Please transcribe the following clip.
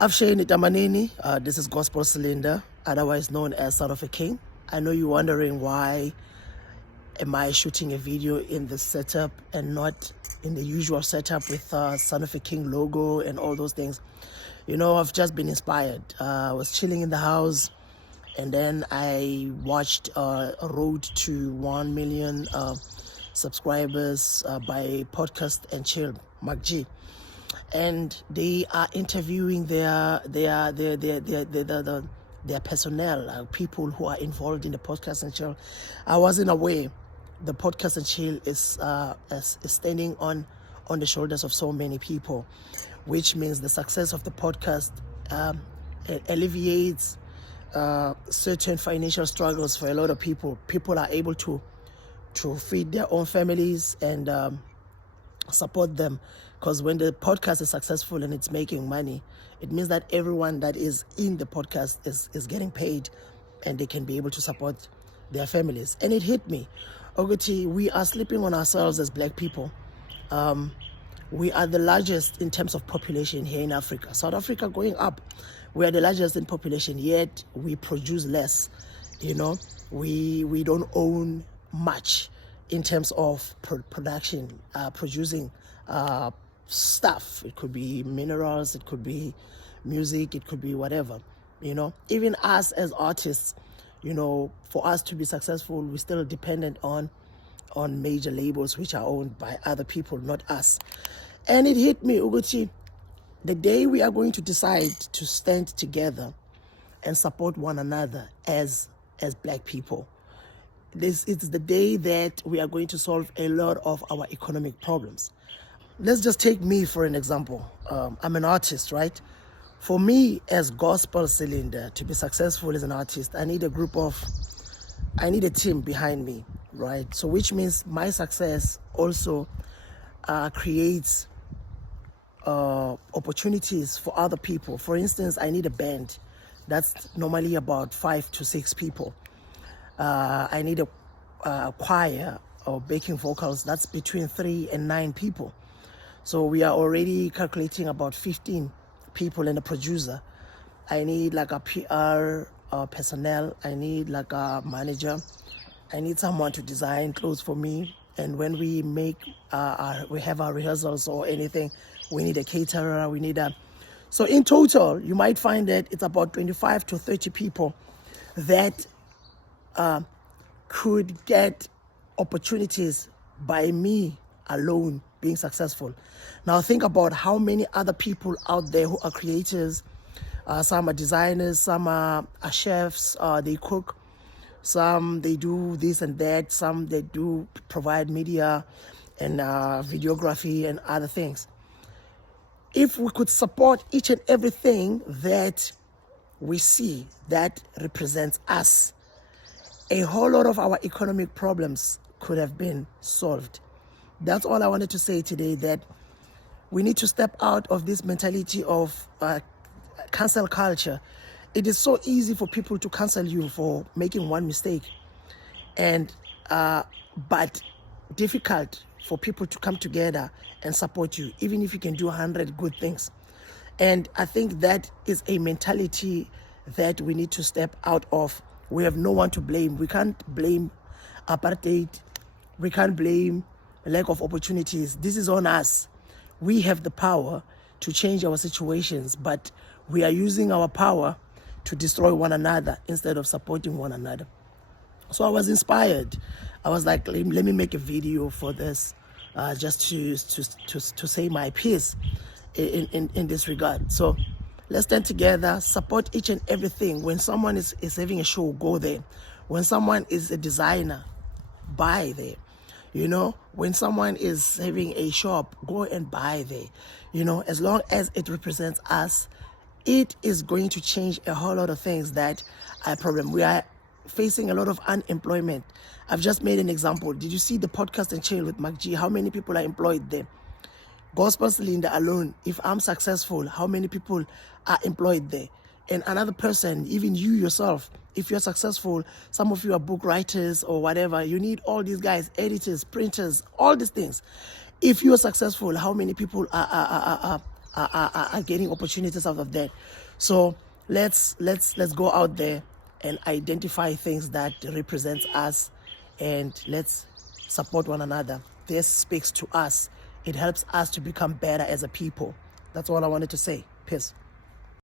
Afshane Tamanini, this is Gospel Cylinder, otherwise known as Son of a King. I know you're wondering why am I shooting a video in this setup and not in the usual setup with Son of a King logo and all those things. You know, I've just been inspired. I was chilling in the house and then I watched a road to 1 million subscribers by Podcast and Chill, MacG. And they are interviewing their personnel, people who are involved in the Podcast and Chill. I wasn't aware the Podcast and Chill is standing on the shoulders of so many people, which means the success of the podcast alleviates certain financial struggles for a lot of people. People are able to feed their own families and support them, because when the podcast is successful and it's making money, it means that everyone that is in the podcast is getting paid and they can be able to support their families. And it hit me, Ogoti, we are sleeping on ourselves as black people. We are the largest in terms of population here in Africa. South Africa going up. We are the largest in population, yet we produce less. You know, we don't own much in terms of production, producing stuff. It could be minerals, it could be music, it could be whatever. You know, even us as artists, you know, for us to be successful, we're still dependent on major labels which are owned by other people, not us. And it hit me, Uguchi, the day we are going to decide to stand together and support one another as black people. It's the day that we are going to solve a lot of our economic problems. Let's just take me for an example. I'm an artist, right? For me, as Gospel Cylinder, to be successful as an artist, I need a team behind me, right? So which means my success also creates opportunities for other people. For instance, I need a band that's normally about 5 to 6 people. I need a choir or backing vocals that's between 3 and 9 people. So we are already calculating about 15 people and a producer. I need like a PR personnel. I need like a manager. I need someone to design clothes for me. And when we we have our rehearsals or anything, we need a caterer. So in total, you might find that it's about 25 to 30 people that could get opportunities by me alone being successful. Now think about how many other people out there who are creators. Some are designers, some are chefs, they cook, some they do this and that, some they do provide media and videography and other things. If we could support each and everything that we see that represents us, a whole lot of our economic problems could have been solved. That's all I wanted to say today, that we need to step out of this mentality of cancel culture. It is so easy for people to cancel you for making one mistake, and but difficult for people to come together and support you, even if you can do 100 good things. And I think that is a mentality that we need to step out of. We have no one to blame. We can't blame apartheid. We can't blame lack of opportunities. This is on us. We have the power to change our situations, but we are using our power to destroy one another instead of supporting one another. So I was inspired. I was like, let me make a video for this, just to say my piece in this regard. So let's stand together, support each and everything. When someone is having a show, go there. When someone is a designer, buy there. You know, when someone is having a shop, go and buy there. You know, as long as it represents us, it is going to change a whole lot of things that are a problem. We are facing a lot of unemployment. I've just made an example. Did you see the Podcast and Chill with MacG? How many people are employed there? Gospel Cylinder alone, if I'm successful, how many people are employed there? And another person, even you yourself, if you're successful, some of you are book writers or whatever, you need all these guys, editors, printers, all these things. If you're successful, how many people are are getting opportunities out of that. So let's go out there and identify things that represents us, and let's support one another. This speaks to us. It helps us to become better as a people. That's all I wanted to say. Peace.